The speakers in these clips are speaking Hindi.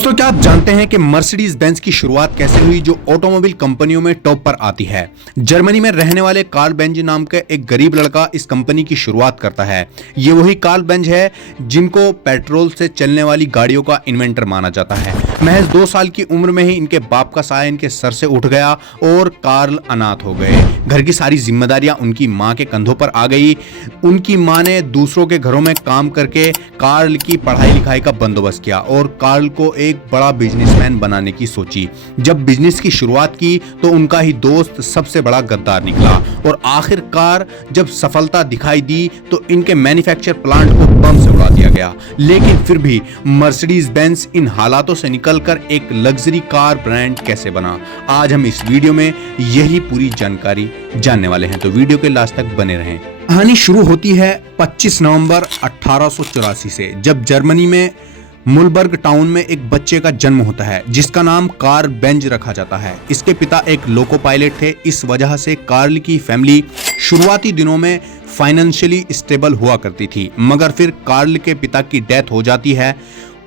दोस्तों, क्या आप जानते हैं कि मर्सिडीज बेंज की शुरुआत कैसे हुई, जो ऑटोमोबाइल कंपनियों में टॉप पर आती है। जर्मनी में रहने वाले कार्ल बेंज नाम का एक गरीब लड़का इस कंपनी की शुरुआत करता है। ये वही कार्ल बेंज है जिनको पेट्रोल से चलने वाली गाड़ियों का इन्वेंटर माना जाता है। महज 2 साल की उम्र में ही इनके बाप का साया इनके सर से उठ गया और कार्ल अनाथ हो गए। घर की सारी जिम्मेदारियां उनकी माँ के कंधों पर आ गई। उनकी माँ ने दूसरों के घरों में काम करके कार्ल की पढ़ाई लिखाई का बंदोबस्त किया और कार्ल को एक बड़ा बिजनेसमैन बनाने की सोची। जब बिजनेस की शुरुआत की तो उनका ही दोस्त सबसे बड़ा गद्दार निकला और आखिरकार जब सफलता दिखाई दी तो इनके मैन्युफैक्चर प्लांट को बम से उड़ा दिया गया। लेकिन फिर भी मर्सिडीज बेंज इन हालातों से निकलकर एक लग्जरी कार ब्रांड कैसे बना, आज हम इस वीडियो में यही पूरी जानकारी जानने वाले हैं, तो वीडियो के लास्ट तक बने रहें। कहानी शुरू होती है 25 नवंबर 1884 से, जब जर्मनी में मुलबर्ग टाउन में एक बच्चे का जन्म होता है जिसका नाम कार्ल बेंज रखा जाता है। इसके पिता एक लोको पायलट थे। इस वजह से कार्ल की फैमिली शुरुआती दिनों में फाइनेंशियली स्टेबल हुआ करती थी, मगर फिर कार्ल के पिता की डेथ हो जाती है।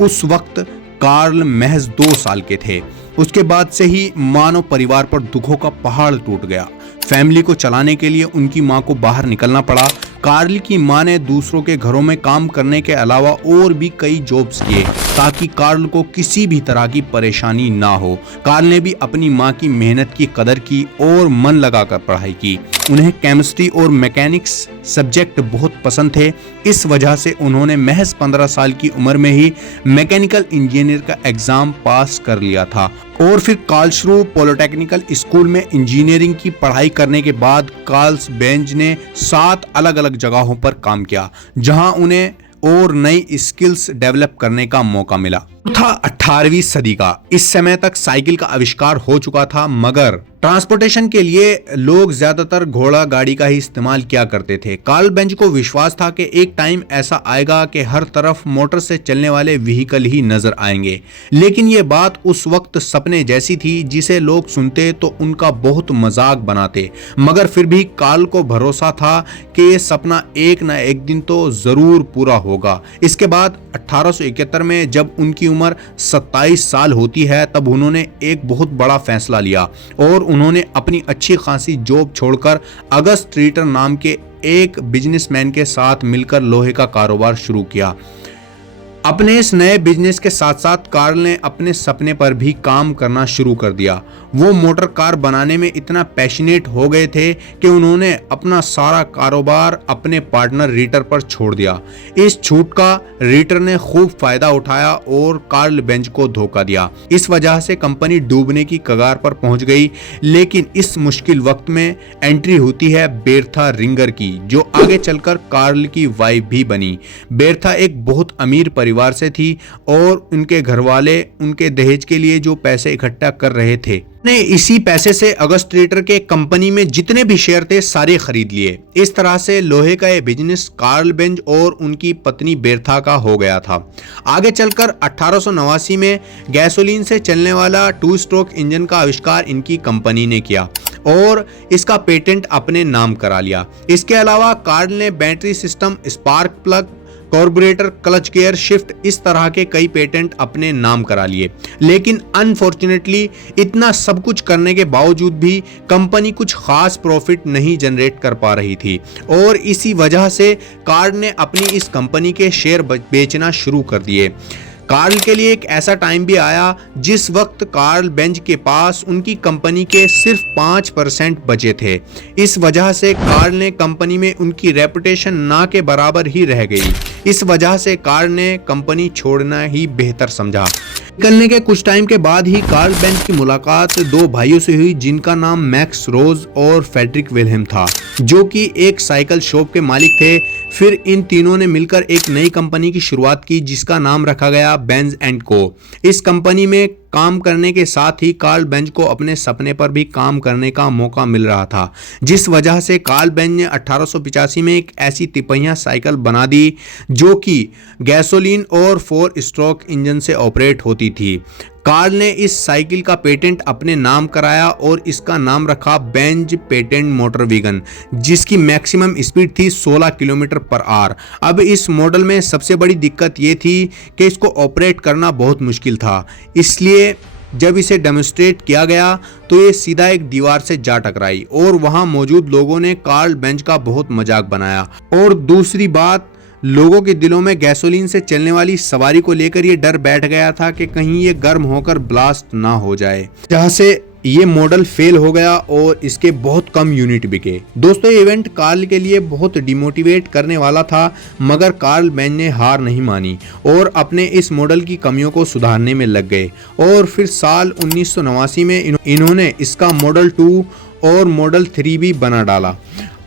उस वक्त कार्ल महज 2 साल के थे। उसके बाद से ही मानव परिवार पर दुखों का पहाड़ टूट गया। फैमिली को चलाने के लिए उनकी मां को बाहर निकलना पड़ा। कार्ल की मां ने दूसरों के घरों में काम करने के अलावा और भी कई जॉब्स किए ताकि कार्ल को किसी भी तरह की परेशानी ना हो। कार्ल ने भी अपनी मां की मेहनत की कदर की और मन लगाकर पढ़ाई की। उन्हें केमिस्ट्री और मैकेनिक्स सब्जेक्ट बहुत पसंद थे। इस वजह से उन्होंने महज 15 साल की उम्र में ही मैकेनिकल इंजीनियर का एग्जाम पास कर लिया था और फिर कार्लसरूहे पॉलिटेक्निकल स्कूल में इंजीनियरिंग की पढ़ाई करने के बाद कार्ल बेंज ने 7 अलग अलग जगहों पर काम किया, जहां उन्हें और नई स्किल्स डेवलप करने का मौका मिला। था 18वीं सदी का। इस समय तक साइकिल का आविष्कार हो चुका था, मगर ट्रांसपोर्टेशन के लिए लोग ज्यादातर घोड़ा गाड़ी का ही इस्तेमाल किया करते थे। कार्ल बेंज को विश्वास था कि एक टाइम ऐसा आएगा कि हर तरफ मोटर से चलने वाले व्हीकल ही नजर आएंगे। लेकिन ये बात उस वक्त सपने जैसी थी जिसे लोग सुनते तो उनका बहुत मजाक बनाते, मगर फिर भी कार्ल को भरोसा था कि ये सपना एक न एक दिन तो जरूर पूरा होगा। इसके बाद 1871 में जब उनकी उम्र 27 साल होती है, तब उन्होंने एक बहुत बड़ा फैसला लिया और उन्होंने अपनी अच्छी खासी जॉब छोड़कर अगस्त रीटर नाम के एक बिजनेसमैन के साथ मिलकर लोहे का कारोबार शुरू किया। अपने इस नए बिजनेस के साथ साथ कार्ल ने अपने सपने पर भी काम करना शुरू कर दिया। वो मोटर कार बनाने में इतना पैशनेट हो गए थे कि उन्होंने अपना सारा कारोबार अपने पार्टनर रीटर पर छोड़ दिया। इस छूट का रीटर ने खूब फायदा उठाया और कार्ल बेंज को धोखा दिया। इस वजह से कंपनी डूबने की कगार पर पहुंच गई। लेकिन इस मुश्किल वक्त में एंट्री होती है बेर्था रिंगर की, जो आगे चलकर कार्ल की वाइफ भी बनी। बेर्था एक बहुत अमीर परिवार से थी और उनके घरवाले उनके दहेज के लिए जो पैसे इकट्ठा कर रहे थे, ने इसी पैसे से अगस्त रीटर के कंपनी में जितने भी शेयर थे सारे खरीद लिए। इस तरह से लोहे का यह बिजनेस कार्ल बेंज और उनकी पत्नी बेर्था का हो गया था। आगे चलकर 1889 में गैसोलीन से चलने वाला 2 स्ट्रोक इंजन का आविष्कार इनकी कंपनी ने किया और इसका पेटेंट अपने नाम करा लिया। इसके अलावा कार्ल ने battery system, spark plug, carburettor, clutch gear shift, इस तरह के कई पेटेंट अपने नाम करा लिए। लेकिन अनफॉर्चुनेटली इतना सब कुछ करने के बावजूद भी कंपनी कुछ खास प्रॉफिट नहीं जनरेट कर पा रही थी और इसी वजह से कार्ल ने अपनी इस कंपनी के शेयर बेचना शुरू कर दिए। कार्ल के लिए एक ऐसा टाइम भी आया जिस वक्त कार्ल बेंज के पास उनकी कंपनी के सिर्फ 5% बचे थे। इस वजह से कार्ल ने कंपनी में उनकी रेपुटेशन ना के बराबर ही रह गई। इस वजह से कार्ल ने कंपनी छोड़ना ही बेहतर समझा। निकलने के कुछ टाइम के बाद ही कार्ल बेंज की मुलाकात 2 भाइयों से हुई जिनका नाम मैक्स रोज और फ्रेडरिक विल्हेम था, जो कि एक साइकिल शॉप के मालिक थे। फिर इन तीनों ने मिलकर एक नई कंपनी की शुरुआत की जिसका नाम रखा गया बेंज एंड को। इस कंपनी में काम करने के साथ ही कार्ल बेंज को अपने सपने पर भी काम करने का मौका मिल रहा था, जिस वजह से कार्ल बेंज ने 1885 में एक ऐसी तिपहिया साइकिल बना दी जो कि गैसोलीन और 4 स्ट्रोक इंजन से ऑपरेट होती थी। कार्ल ने इस साइकिल का पेटेंट अपने नाम कराया और इसका नाम रखा बेंज पेटेंट मोटर वैगन, जिसकी मैक्सिमम स्पीड थी 16 किलोमीटर पर आवर। अब इस मॉडल में सबसे बड़ी दिक्कत ये थी कि इसको ऑपरेट करना बहुत मुश्किल था, इसलिए जब इसे डेमोन्स्ट्रेट किया गया तो ये सीधा एक दीवार से जा टकराई और वहां मौजूद लोगों ने कार्ल बेंज का बहुत मजाक बनाया। और दूसरी बात, लोगों के दिलों में गैसोलीन से चलने वाली सवारी को लेकर ये डर बैठ गया था कि कहीं ये गर्म होकर ब्लास्ट ना हो जाए, जहां से ये मॉडल फेल हो गया और इसके बहुत कम यूनिट बिके। दोस्तों, ये इवेंट कार्ल के लिए बहुत डिमोटिवेट करने वाला था, मगर कार्ल बेंज ने हार नहीं मानी और अपने इस मॉडल की कमियों को सुधारने में लग गए और फिर साल 1989 में इन्होंने इसका मॉडल 2 और मॉडल 3 भी बना डाला।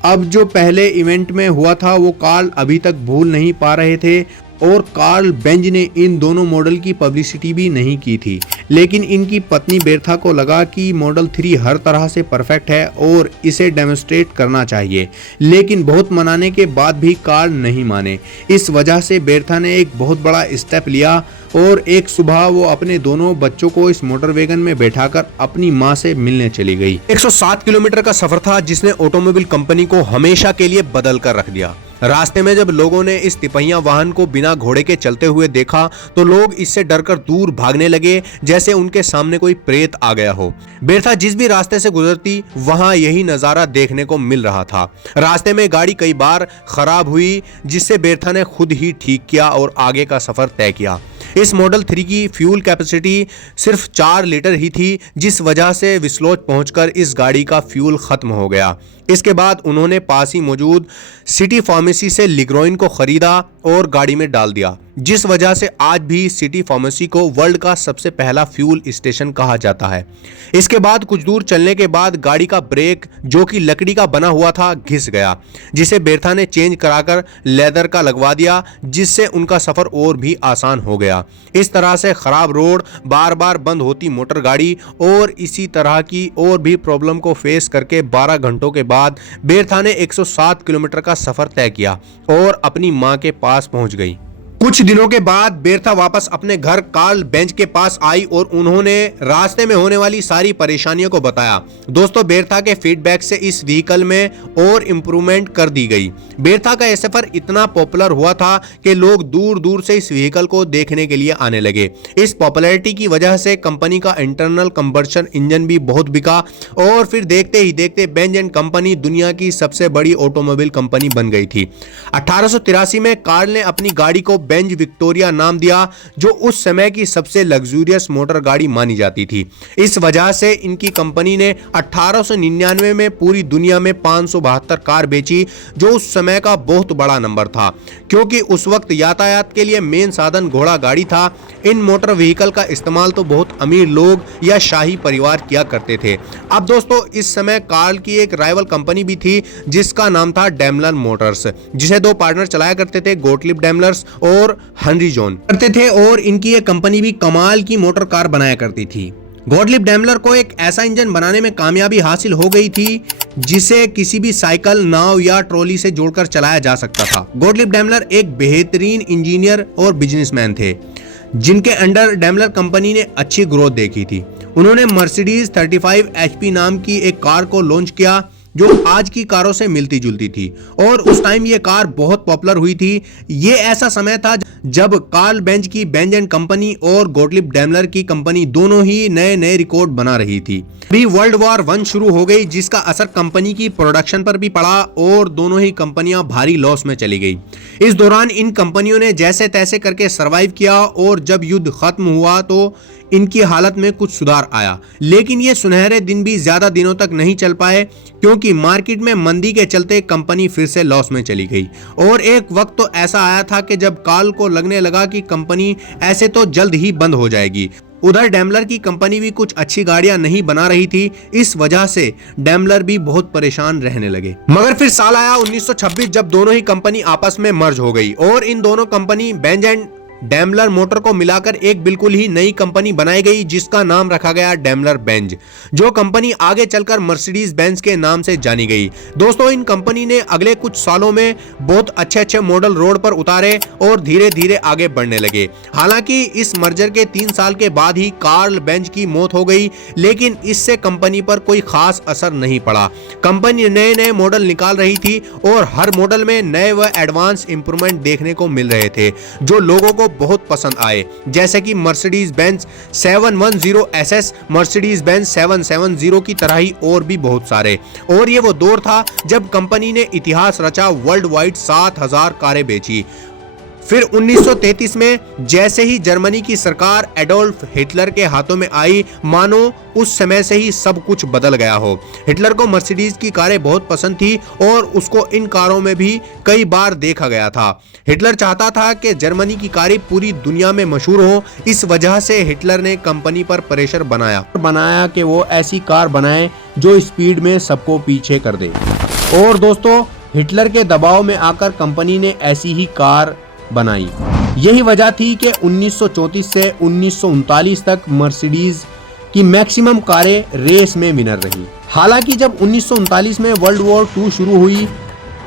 अब जो पहले इवेंट में हुआ था वो कार्ल अभी तक भूल नहीं पा रहे थे और कार्ल बेंज ने इन दोनों मॉडल की पब्लिसिटी भी नहीं की थी, लेकिन इनकी पत्नी बेर्था को लगा कि मॉडल 3 हर तरह से परफेक्ट है और इसे डेमोन्स्ट्रेट करना चाहिए, लेकिन बहुत मनाने के बाद भी कार्ल नहीं माने। इस वजह से बेर्था ने एक बहुत बड़ा स्टेप लिया और एक सुबह वो अपने दोनों बच्चों को इस मोटर वैगन में बैठाकर अपनी मां से मिलने चली गई। 107 किलोमीटर का सफर था जिसने ऑटोमोबाइल कंपनी को हमेशा के लिए बदल कर रख दिया। रास्ते में जब लोगों ने इस तिपहिया वाहन को बिना घोड़े के चलते हुए देखा तो लोग इससे डरकर दूर भागने लगे, जैसे उनके सामने कोई प्रेत आ गया हो। बेर्था जिस भी रास्ते से गुजरती वहां यही नजारा देखने को मिल रहा था। रास्ते में गाड़ी कई बार खराब हुई, जिससे बेर्था ने खुद ही ठीक किया और आगे का सफर तय किया। इस मॉडल 3 की फ्यूल कैपेसिटी सिर्फ 4 लीटर ही थी, जिस वजह से विस्लोच पहुंचकर इस गाड़ी का फ्यूल खत्म हो गया। इसके बाद उन्होंने पास ही मौजूद सिटी फार्मेसी से लिग्रोइन को खरीदा और गाड़ी में डाल दिया, जिस वजह से आज भी सिटी फार्मेसी को वर्ल्ड का सबसे पहला फ्यूल स्टेशन कहा जाता है। इसके बाद कुछ दूर चलने के बाद गाड़ी का ब्रेक, जो कि लकड़ी का बना हुआ था, घिस गया, जिसे बेर्था ने चेंज कराकर लेदर का लगवा दिया, जिससे उनका सफर और भी आसान हो गया। इस तरह से खराब रोड, बार बार बंद होती मोटर गाड़ी और इसी तरह की और भी प्रॉब्लम को फेस करके 12 घंटों के बाद बेर्था ने 107 किलोमीटर का सफर तय किया और अपनी मां के पास पहुंच गई। कुछ दिनों के बाद बेर्था वापस अपने घर कार्ल बेंज के पास आई और उन्होंने रास्ते में होने वाली सारी परेशानियों को बताया। दोस्तों, बेर्था के फीडबैक से इस व्हीकल में और इम्प्रूवमेंट कर दी गई। बेर्था का यह सफर इतना पॉपुलर हुआ था कि लोग दूर दूर से इस व्हीकल को देखने के लिए आने लगे। इस पॉपुलैरिटी की वजह से कंपनी का इंटरनल कंबशन इंजन भी बहुत बिका और फिर देखते ही देखते बेंज एंड कंपनी दुनिया की सबसे बड़ी ऑटोमोबाइल कंपनी बन गई थी। 1883 में कार्ल ने अपनी गाड़ी को बेंज विक्टोरिया नाम दिया, जो उस समय की सबसे लग्जूरियस मोटर गाड़ी मानी जाती थी। इस वजह से इनकी कंपनी ने 1899 में पूरी दुनिया में 572 कार बेची, जो उस समय का बहुत बड़ा नंबर था, क्योंकि उस वक्त यातायात के लिए मेन साधन घोड़ा गाड़ी था। इन मोटर व्हीकल का इस्तेमाल तो बहुत अमीर लोग या शाही परिवार किया करते थे। अब दोस्तों, इस समय कार्ल की एक राइवल कंपनी भी थी जिसका नाम था डेमलर मोटर्स, जिसे 2 पार्टनर चलाया करते थे, गोटलिब डेमलर्स और हेनरी जॉन करते थे, और इनकी एक कंपनी भी कमाल की मोटर कार बनाया करती थी। गोटलिब डेमलर को एक ऐसा इंजन बनाने में कामयाबी हासिल हो गई थी जिसे किसी भी साइकिल, नाव या ट्रॉली से जोड़कर चलाया जा सकता था। गोटलिब डेमलर एक बेहतरीन इंजीनियर और बिजनेसमैन थे, जिनके अंडर डेमलर कंपनी ने अच्छी ग्रोथ देखी थी। उन्होंने मर्सिडीज 35 HP नाम की एक कार को लॉन्च किया, जो आज की कारों से मिलती जुलती थी, और उस टाइम ये कार बहुत पॉपुलर हुई थी। ये ऐसा समय था जब कार्ल बेंज की बेंज एंड कंपनी और गोटलिब डेमलर की कंपनी दोनों ही नए नए रिकॉर्ड बना रही थी। भी वर्ल्ड वॉर 1 शुरू हो गई, जिसका असर कंपनी की प्रोडक्शन पर भी पड़ा और दोनों ही कंपनियां भारी लॉस में चली गई। इस दौरान इन कंपनियों ने जैसे तैसे करके सरवाइव किया और जब युद्ध खत्म हुआ तो इनकी हालत में कुछ सुधार आया, लेकिन ये सुनहरे दिन भी ज्यादा दिनों तक नहीं चल पाए, क्योंकि मार्केट में मंदी के चलते कंपनी फिर से लॉस में चली गई। और एक वक्त तो ऐसा आया था कि जब कार्ल को लगने लगा कि कंपनी ऐसे तो जल्द ही बंद हो जाएगी। उधर डेमलर की कंपनी भी कुछ अच्छी गाड़ियां नहीं बना रही थी, इस वजह से डेमलर भी बहुत परेशान रहने लगे। मगर फिर साल आया 1926, जब दोनों ही कंपनी आपस में मर्ज हो गई और इन दोनों company Benz and Daimler motor को मिलाकर एक बिल्कुल ही नई कंपनी बनाई गई जिसका नाम रखा गया डैमलर बेंज, जो कंपनी आगे चलकर मर्सिडीज बेंज के नाम से जानी गई। दोस्तों, इन कंपनी ने अगले कुछ सालों में बहुत अच्छे मॉडल रोड पर उतारे और धीरे धीरे आगे बढ़ने लगे। हालांकि इस मर्जर के 3 साल के बाद ही कार्ल बेंज की मौत हो गई, लेकिन इससे कंपनी पर कोई खास असर नहीं पड़ा। कंपनी नए नए मॉडल निकाल रही थी और हर मॉडल में नए व एडवांस इंप्रूवमेंट देखने को मिल रहे थे जो लोगों को बहुत पसंद आए, जैसे कि Mercedes Benz 710 SS, Mercedes Benz 770 की तरह ही और भी बहुत सारे। और ये वो दौर था जब कंपनी ने इतिहास रचा, वर्ल्ड वाइड 7000 कारें बेची। फिर 1933 में जैसे ही जर्मनी की सरकार एडोल्फ हिटलर के हाथों में आई, मानो उस समय से ही सब कुछ बदल गया हो। हिटलर को मर्सिडीज की कारें बहुत पसंद थी और उसको इन कारों में भी कई बार देखा गया था। हिटलर चाहता था कि जर्मनी की कारें पूरी दुनिया में मशहूर हो। इस वजह से हिटलर ने कंपनी पर प्रेशर बनाया कि वो ऐसी कार बनाए जो स्पीड में सबको पीछे कर दे। और दोस्तों, हिटलर के दबाव में आकर कंपनी ने ऐसी ही कार बनाई। यही वजह थी कि 1934 से 1939 तक मर्सिडीज की मैक्सिमम कारें रेस में विनर रही। हालांकि जब 1939 में वर्ल्ड वॉर 2 शुरू हुई,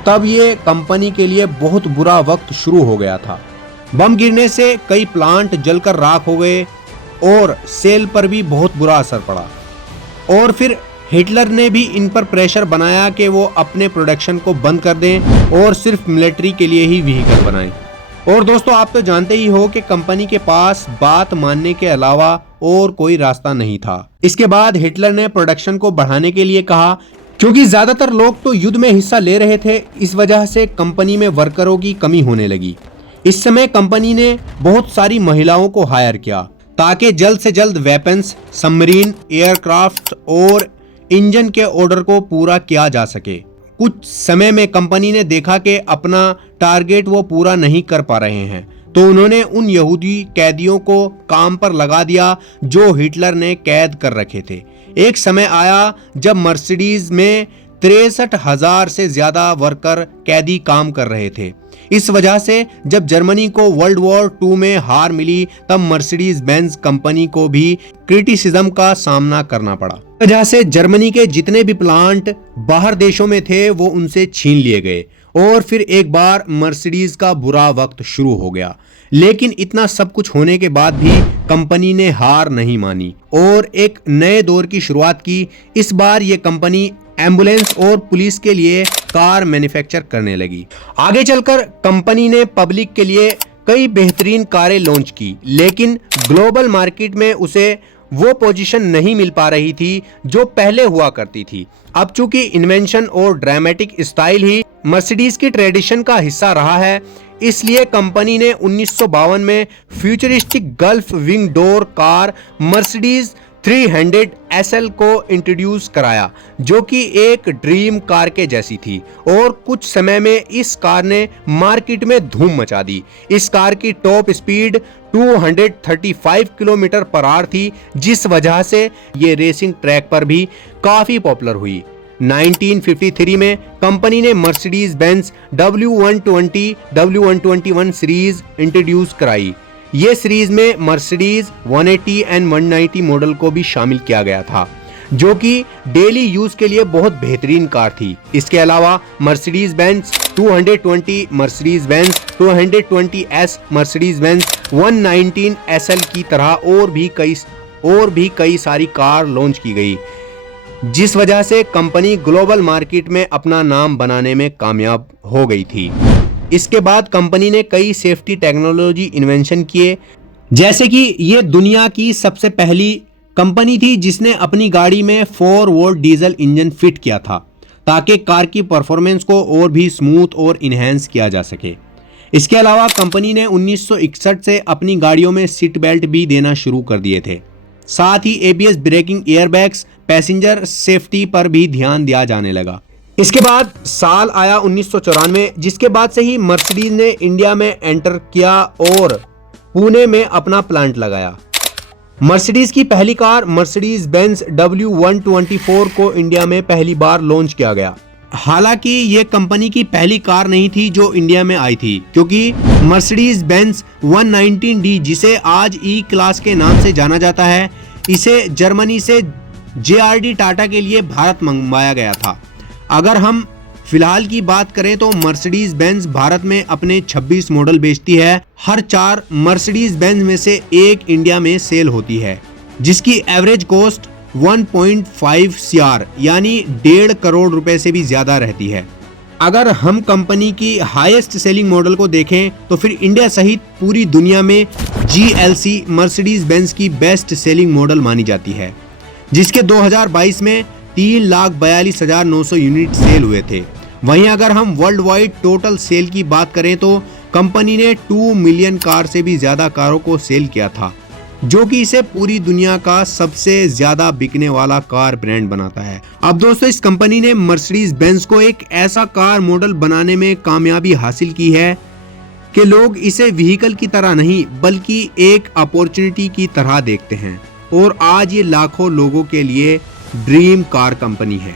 तब ये कंपनी के लिए बहुत बुरा वक्त शुरू हो गया था। बम गिरने से कई प्लांट जलकर राख हो गए और सेल पर भी बहुत बुरा असर पड़ा। और फिर हिटलर ने भी इन पर प्रेशर बनाया कि वो अपने प्रोडक्शन को बंद कर दें और सिर्फ मिलिट्री के लिए ही व्हीकल बनाएं। और दोस्तों, आप तो जानते ही हो कि कंपनी के पास बात मानने के अलावा और कोई रास्ता नहीं था। इसके बाद हिटलर ने प्रोडक्शन को बढ़ाने के लिए कहा, क्योंकि ज्यादातर लोग तो युद्ध में हिस्सा ले रहे थे। इस वजह से कंपनी में वर्करों की कमी होने लगी। इस समय कंपनी ने बहुत सारी महिलाओं को हायर किया ताकि जल्द से जल्द वेपन्स, सबमरीन, एयरक्राफ्ट और इंजन के ऑर्डर को पूरा किया जा सके। कुछ समय में कंपनी ने देखा कि अपना टारगेट वो पूरा नहीं कर पा रहे हैं, तो उन्होंने उन यहूदी कैदियों को काम पर लगा दिया जो हिटलर ने कैद कर रखे थे। एक समय आया जब मर्सिडीज में 63,000 से ज्यादा वर्कर कैदी काम कर रहे थे। इस वजह से जब जर्मनी को वर्ल्ड वॉर 2 में हार मिली, तब मर्सिडीज बेंज कंपनी को भी क्रिटिसिज्म का सामना करना पड़ा। इस वजह से जर्मनी के जितने भी प्लांट बाहर देशों में थे वो उनसे छीन लिए गए और फिर एक बार मर्सिडीज का बुरा वक्त शुरू हो गया। लेकिन इतना सब कुछ होने के बाद भी कंपनी ने हार नहीं मानी और एक नए दौर की शुरुआत की। इस बार ये कंपनी एम्बुलेंस और पुलिस के लिए कार मैन्युफैक्चर करने लगी। आगे चलकर कंपनी ने पब्लिक के लिए कई बेहतरीन कारें लॉन्च की, लेकिन ग्लोबल मार्केट में उसे वो पोजीशन नहीं मिल पा रही थी जो पहले हुआ करती थी। अब चूंकि इन्वेंशन और ड्रामेटिक स्टाइल ही मर्सिडीज की ट्रेडिशन का हिस्सा रहा है, इसलिए कंपनी ने 1952 में futuristic gulf wing door car Mercedes 300 SL को इंट्रोड्यूस कराया, जो कि एक ड्रीम कार के जैसी थी। और कुछ समय में इस कार ने मार्केट में धूम मचा दी। इस कार की top speed 235 kilometre per hour थी, जिस वजह से ये रेसिंग ट्रैक पर भी काफी पॉपुलर हुई। 1953 में कंपनी ने Mercedes Benz W120, W121 series introduce कराई। ये सीरीज में मर्सिडीज 180 एंड 190 मॉडल को भी शामिल किया गया था, जो कि डेली यूज के लिए बहुत बेहतरीन कार थी। इसके अलावा Mercedes Benz 220, Mercedes Benz 220S, Mercedes Benz 119 SL की तरह और भी कई सारी कार लॉन्च की गई, जिस वजह से कंपनी ग्लोबल मार्केट में अपना नाम बनाने में कामयाब हो गई थी। इसके बाद कंपनी ने कई सेफ्टी टेक्नोलॉजी इन्वेंशन किए, जैसे कि ये दुनिया की सबसे पहली कंपनी थी जिसने अपनी गाड़ी में 4 वोल्ट डीजल इंजन फिट किया था, ताकि कार की परफॉर्मेंस को और भी स्मूथ और इन्हेंस किया जा सके। इसके अलावा कंपनी ने 1961 से अपनी गाड़ियों में सीट बेल्ट भी देना शुरू कर दिए थे। साथ ही ABS breaking, airbags, passenger safety पर भी ध्यान दिया जाने लगा। इसके बाद साल आया 1994, जिसके बाद से ही मर्सिडीज ने इंडिया में एंटर किया और पुणे में अपना प्लांट लगाया। मर्सिडीज की पहली कार मर्सिडीज बेंज W124 को इंडिया में पहली बार लॉन्च किया गया। हालांकि ये कंपनी की पहली कार नहीं थी जो इंडिया में आई थी, क्योंकि मर्सिडीज बेंज 119D, जिसे आज ई क्लास के नाम से जाना जाता है, इसे जर्मनी से JRD टाटा के लिए भारत मंगवाया गया था। अगर हम फिलहाल की बात करें तो मर्सिडीज बेंज भारत में अपने 26 मॉडल बेचती है। हर 4 मर्सिडीज बेंज में से एक इंडिया में सेल होती है, जिसकी एवरेज कॉस्ट 1.5 CR यानी 1.5 करोड़ रुपए से भी ज्यादा रहती है। अगर हम कंपनी की हाईएस्ट सेलिंग मॉडल को देखें तो फिर इंडिया सहित पूरी दुनिया में GLC मर्सिडीज बेंज की बेस्ट सेलिंग मॉडल मानी जाती है, जिसके 2022 में 3,42,900 यूनिट सेल हुए थे। वहीं अगर हम वर्ल्ड वाइड टोटल सेल की बात करें तो कंपनी ने 2 मिलियन कार से भी ज्यादा कारों को सेल किया था, जो कि इसे पूरी दुनिया का सबसे ज्यादा बिकने वाला कार ब्रांड बनाता है। अब दोस्तों, इस कंपनी ने मर्सिडीज बेंज को एक ऐसा कार मॉडल बनाने में कामयाबी हासिल की है कि लोग इसे व्हीकल की तरह नहीं बल्कि एक अपॉर्चुनिटी की तरह देखते हैं, और आज ये लाखों लोगों के लिए ड्रीम कार कंपनी है।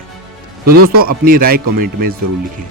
तो दोस्तों, अपनी राय कमेंट में जरूर लिखें।